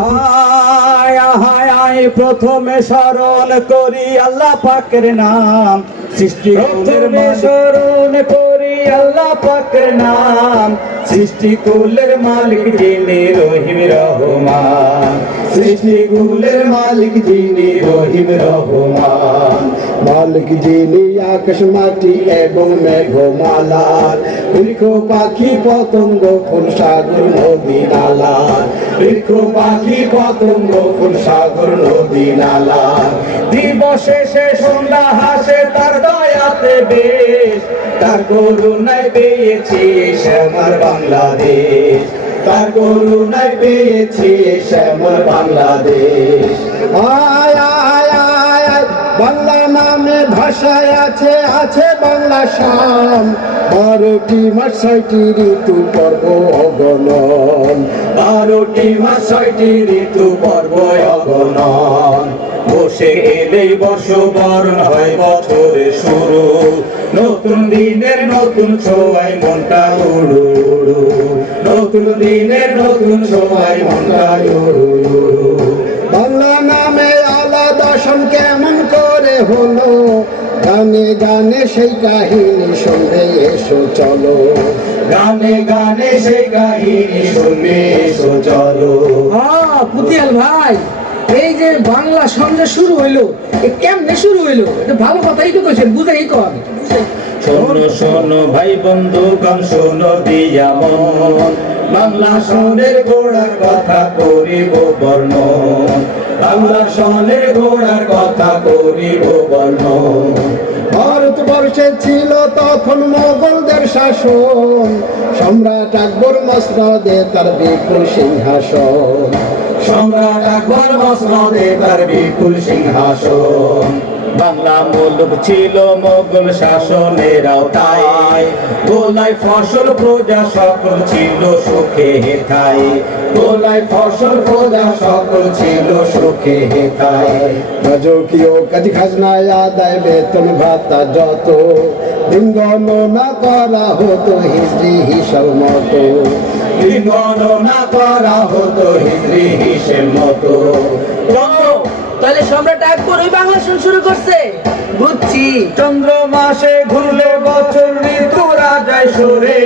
আয় আয় আয় প্রথমে স্মরণ করি আল্লাহ পাকের নাম, সৃষ্টি প্রথমে স্মরণ করি আল্লাহ পাকের নাম, সৃষ্টি কুলের মালিক যিনি রহিম রহমান, সৃষ্টি কুলের মালিক যিনি রহিম রহমান, মালিক যিনি আকাশ মাটি এবং মেঘমালা, বৃক্ষ পাখি পতঙ্গ ফুল সাগর নদী নালা, বৃক্ষ পাখি পতঙ্গ ফুল সাগর নদী নালা। দিবসে সে সন্ধ্যা হাসে তার দয়াতে বেশ, তার করুণায় পেয়েছি শ্যামল বাংলাদেশ, তার করুণায় পেয়েছি শ্যামল বাংলাদেশ। আয় আয় আয় আয় বাংলা নামে ভাষায় আছে আছে বাংলা শান, 12টি মাস 6টি ঋতু পর্ব অগণন, 12টি মাস 6টি ঋতু পর্ব অগণন। বসে এলেই বর্ষবরণ হয় বছরের শুরু, নতুন দিনের নতুন ছোঁয়ায় মনটা উড়ু উড়ু, নতুন দিনের নতুন ছোঁয়ায় মনটা উড়ু উড়ু। বাংলা নামে আলাদা শোন কেমন করে হলো, গানে গানে সেই কাহিনী শুনবে এসো চলো, গানে গানে সেই কাহিনী শুনবে এসো চলো। পুতিয়াল ভাই, এই যে বাংলা সন্ধ্যা শুরু হইলো, কেমনে শুরু হইলো? এটা ভালো কথাই তো কইছেন, বুঝাই কর। শোনো শোনো ভাই বন্ধু গান শোনো দিয়া মন, বাংলা সনের গোড়ার কথা করিব বর্ণন, বাংলা সনের গোড়ার কথা করিব বর্ণন। ভারতবর্ষে ছিল তখন মোগলদের শাসন, সম্রাট আকবর মসনদে তার বিপুল সিংহাসন, সম্রাট আকবর মসনদে তার বিপুল সিংহাসন। বাংলা মুলুক ছিল মোগল শাসনের আওতায়, গোলায় ফসল প্রজা সকল ছিল সুখে হেথায়, গোলায় ফসল প্রজা সকল ছিল সুখে হেথায়। রাজকীয় কাজ খাজনায় আদায় বেতন ভাতা যত, দিন গণনা করা হতো হিজরি হিসাব মতো, দিন গণনা করা হতো হিজরি হিসেব মতো। তাহলে সম্রাট আকবর ওই বাংলা শুরু করছে, বুঝছি। চন্দ্র মাসে ঘুরলে বছর ঋতু রাজায় সরে,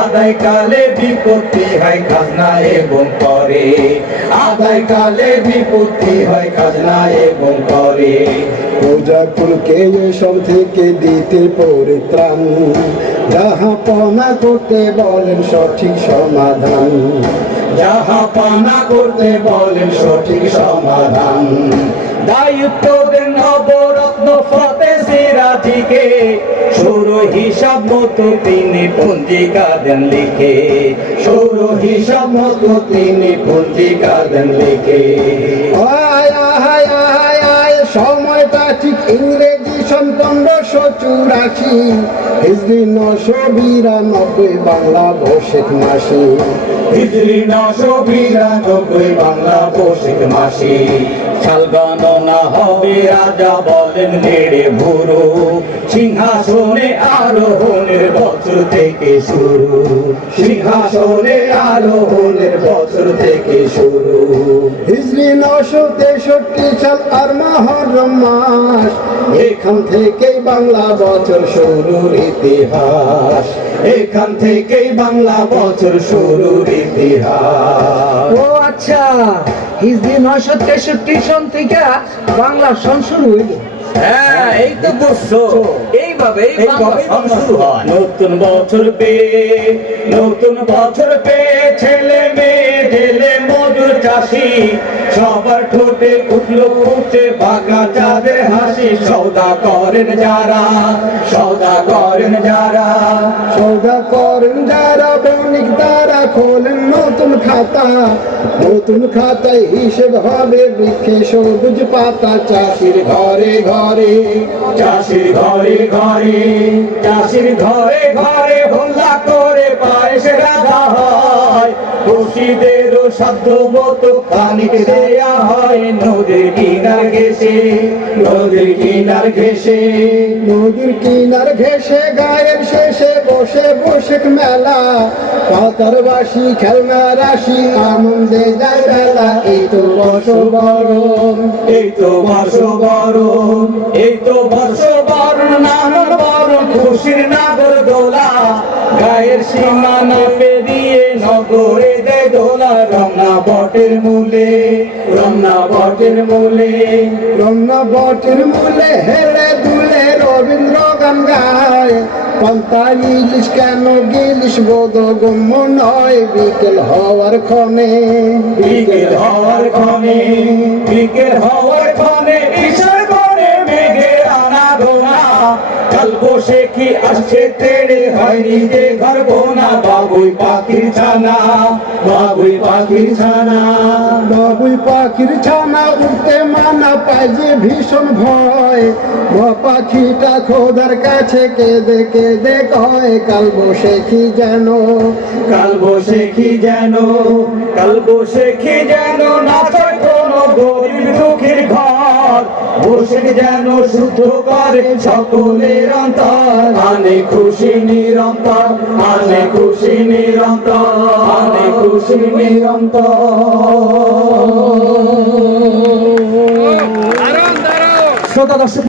আদায় কালে বিপত্তি হয় খাজনা এবং করে, আদায় কালে বিপত্তি হয় খাজনা এবং করে। প্রজাকুলকে এসব থেকে দিতে পরিত্রাণ, যাহা পনা করতে বলেন সঠিক সমাধান, যাহা পানা করতে বলেন সঠিক সমাধান। দায়িত্ব দেন নবরত্ন ফতে সিরাজিকে, সৌর হিসাব মতো তিনি পঞ্জিকা দেন লিখে, সৌর হিসাব মতো তিনি পঞ্জিকা দেন লিখে। আয় আয় আয় আয় সময়টা ঠিক ইংরেজি সন 1584, হিজরি 992 বাংলা বৈশাখ মাসে, হিজরি 992 বাংলা বৈশাখ মাসে। সাল গণনা হবে রাজা বলেন নেড়ে ভুরু, সিংহাসনে আরোহণের বছর থেকে শুরু, সিংহাসনে আরোহণের বছর থেকে শুরু। হিজরি 963 সাল আর মহরম মাস, এখান থেকেই বাংলা বছর শুরুর ইতিহাস, এখান থেকেই বাংলা বছর শুরুর ইতিহাস। ও আচ্ছা, হিজরি 963 সন থেকে বাংলা সন শুরু হইল। হ্যাঁ, এই তো বুঝছো, এইভাবেই এইভাবে শুরু হয়। নতুন বছর পেয়ে, নতুন বছর পেয়ে ছেলে মেয়ে জেলে মজুর চাষি, সবার ঠোঁটে উঠলো উঠে বাঁকা চাঁদের হাসি। সৌদা করেন যারা, সৌদা করেন যারা, সৌদা করেন যারা, বণিক দ্বারা খোলেন নতুন খাতা, নতুন খাতায় হিসেব হবে বৃক্ষে সবুজ পাতা। চাষির ঘরে ঘরে, চাষির ঘরে ঘরে, চাষির ঘরে ঘরে হোল্লা করে পায়েস রাধা হয়, খুশিদের সাধ্য মতো খানিক দেয়া হয় নদীর কিনার ঘেসে, নদীর কিনার ঘেসে। নদীর কিনার ঘেসে গায়ের শেষে বসে বসে মেলা, পাতার বাসি খেলনা রাশি আনন্দে যায় বেলা। এই তো বর্ষবরণ, এই তো বর্ষবরণ, এই তো বর্ষবরণ, নানান বরণ খুশির নাগর দোলা। গায়ের সীমানা পেরিয়ে নগরে দেয় দোলা। রমনা বটের মূলে, রমনা বটের মূলে, রমনা বটের মূলে হেলে দুলে রবীন্দ্র গান গায়। পন্থা ইলিশ কেন গিলিশ বোধগম্য নয়, বিকেল হওয়ার ক্ষণে, বিকেল হওয়ার ক্ষণে, বিকেল হওয়ার ক্ষণে ইশার করে মেঘের আনাগোনা। কাল বসে কি আসছে তেড়ে হয়নি যে ঘর বোনা। বাবুই পাখির ছানা, বাবুই পাখির ছানা, বাবুই পাখির ছানা উঠতে মানা পায় যে ভীষণ ভয়। পাখিটা খোদার কাছে কেঁদে কেঁদে কয়, কাল বসে কি যেন, কাল বসে কি যেন, কাল বসে কি যেন নাচায় কোনো গরিব দুঃখীর ঘর। বসে যেন শুদ্ধ করে সকলের অন্তর। আনে খুশি নিরন্তর, আনে খুশি নিরন্তর, আনে খুশি নিরন্তর। শ্রোতা দর্শক